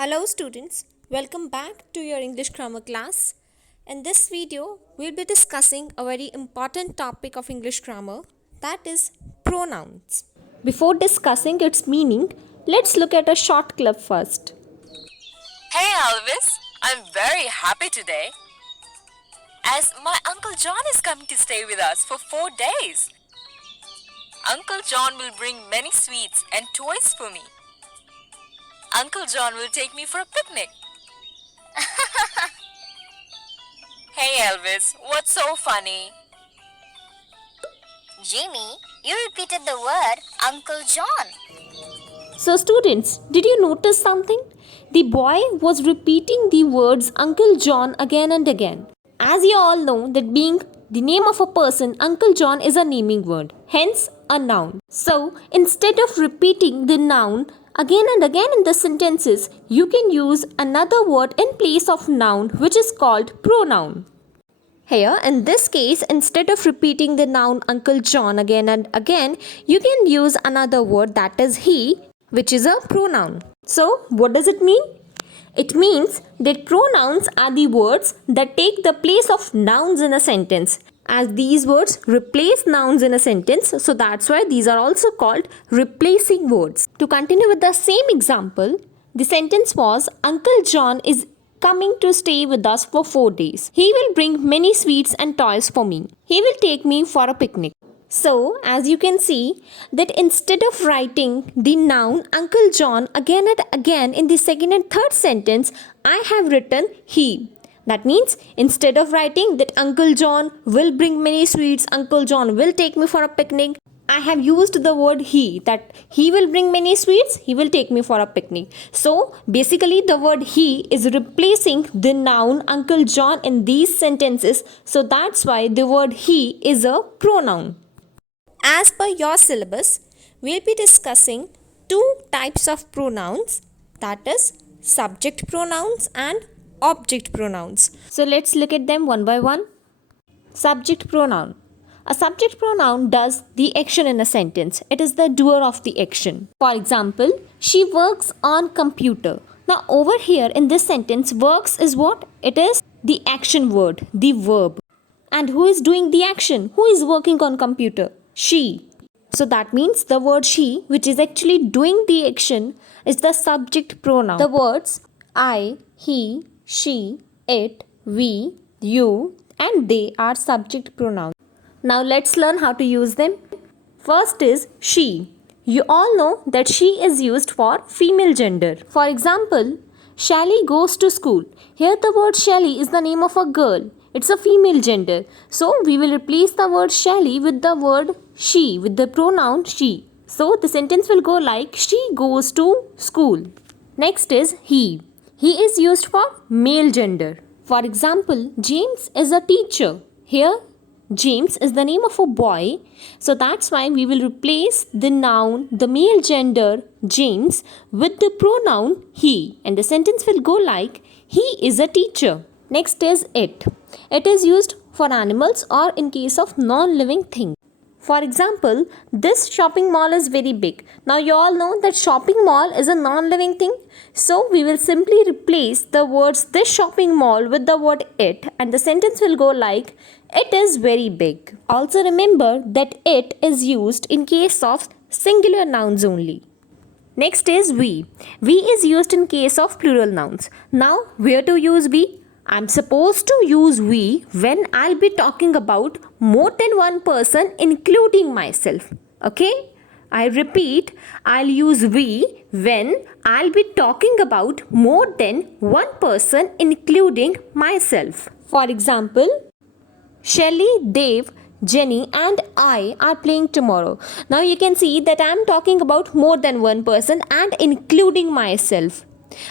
Hello students, welcome back to your English grammar class. In this video, we'll be discussing a very important topic of English grammar, that is pronouns. Before discussing its meaning, let's look at a short clip first. Hey Elvis, I'm very happy today as my Uncle John is coming to stay with us for 4 days. Uncle John will bring many sweets and toys for me. Uncle John will take me for a picnic. Hey Elvis, what's so funny? Jimmy, you repeated the word Uncle John. So students, did you notice something? The boy was repeating the words Uncle John again and again. As you all know that being the name of a person, Uncle John is a naming word, hence a noun. So instead of repeating the noun again and again in the sentences, you can use another word in place of noun which is called pronoun. Here, in this case, instead of repeating the noun Uncle John again and again, you can use another word that is he, which is a pronoun. So, what does it mean? It means that pronouns are the words that take the place of nouns in a sentence. As these words replace nouns in a sentence, so that's why these are also called replacing words. To continue with the same example, the sentence was Uncle John is coming to stay with us for 4 days. He will bring many sweets and toys for me. He will take me for a picnic. So, as you can see, that instead of writing the noun Uncle John again and again in the second and third sentence, I have written he. That means instead of writing that Uncle John will bring many sweets, Uncle John will take me for a picnic, I have used the word he, that he will bring many sweets, he will take me for a picnic. So basically the word he is replacing the noun Uncle John in these sentences. So that's why the word he is a pronoun. As per your syllabus, we'll be discussing two types of pronouns, that is subject pronouns and object pronouns. So let's look at them one by one. Subject pronoun. A subject pronoun does the action in a sentence. It is the doer of the action. For example, she works on computer. Now over here in this sentence, works is what? It is the action word, the verb. And who is doing the action? Who is working on computer? She. So that means the word she, which is actually doing the action, is the subject pronoun. The words I, he, she, it, we, you, and they are subject pronouns. Now let's learn how to use them. First is she. You all know that she is used for female gender. For example, Shelly goes to school. Here the word Shelly is the name of a girl. It's a female gender. So we will replace the word Shelly with the word she, with the pronoun she. So the sentence will go like she goes to school. Next is he. He is used for male gender. For example, James is a teacher. Here James is the name of a boy, so that's why we will replace the noun, the male gender James, with the pronoun he, and the sentence will go like he is a teacher. Next is it. It is used for animals or in case of non-living things. For example, this shopping mall is very big. Now you all know that shopping mall is a non-living thing. So we will simply replace the words this shopping mall with the word it, and the sentence will go like it is very big. Also remember that it is used in case of singular nouns only. Next is we. We is used in case of plural nouns. Now where to use we? I'm supposed to use we when I'll be talking about more than one person including myself. Okay? I repeat, I'll use we when I'll be talking about more than one person including myself. For example, Shelly, Dave, Jenny and I are playing tomorrow. Now you can see that I'm talking about more than one person and including myself.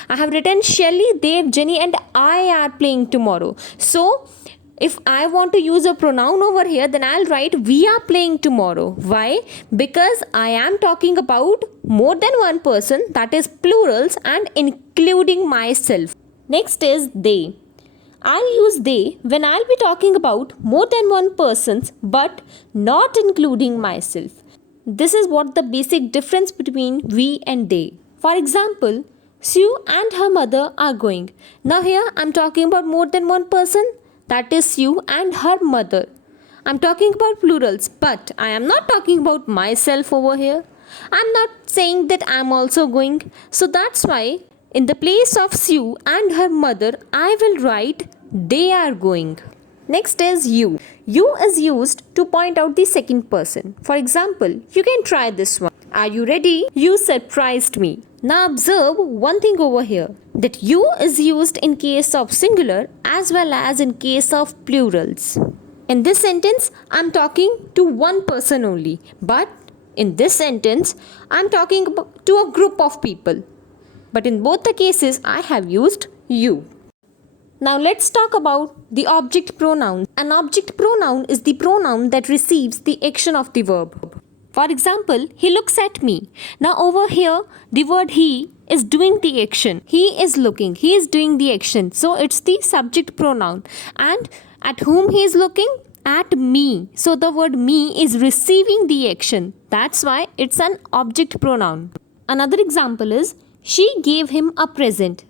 I have written Shelly, Dave, Jenny and I are playing tomorrow. So if I want to use a pronoun over here, then I'll write we are playing tomorrow. Why? Because I am talking about more than one person, that is plurals, and including myself. Next is they. I'll use they when I'll be talking about more than one persons but not including myself. This is what the basic difference between we and they. For example, Sue and her mother are going. Now here I'm talking about more than one person. That is Sue and her mother. I'm talking about plurals, but I am not talking about myself over here. I'm not saying that I'm also going. So that's why in the place of Sue and her mother, I will write they are going. Next is you. You is used to point out the second person. For example, you can try this one. Are you ready? You surprised me. Now observe one thing over here, that you is used in case of singular as well as in case of plurals. In this sentence, I'm talking to one person only, but in this sentence, I'm talking to a group of people. But in both the cases, I have used you. Now let's talk about the object pronoun. An object pronoun is the pronoun that receives the action of the verb. For example, he looks at me. Now over here, the word he is doing the action. He is looking. He is doing the action. So it's the subject pronoun. And at whom he is looking? At me. So the word me is receiving the action. That's why it's an object pronoun. Another example is she gave him a present.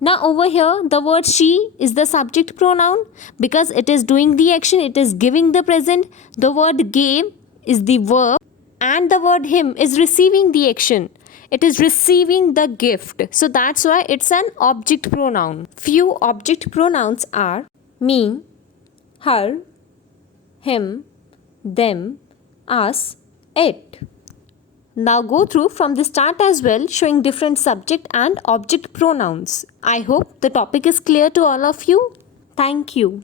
Now over here the word she is the subject pronoun because it is doing the action, it is giving the present. The word gave is the verb and the word him is receiving the action. It is receiving the gift. So that's why it's an object pronoun. Few object pronouns are me, her, him, them, us, it. Now go through from the start as well, showing different subject and object pronouns. I hope the topic is clear to all of you. Thank you.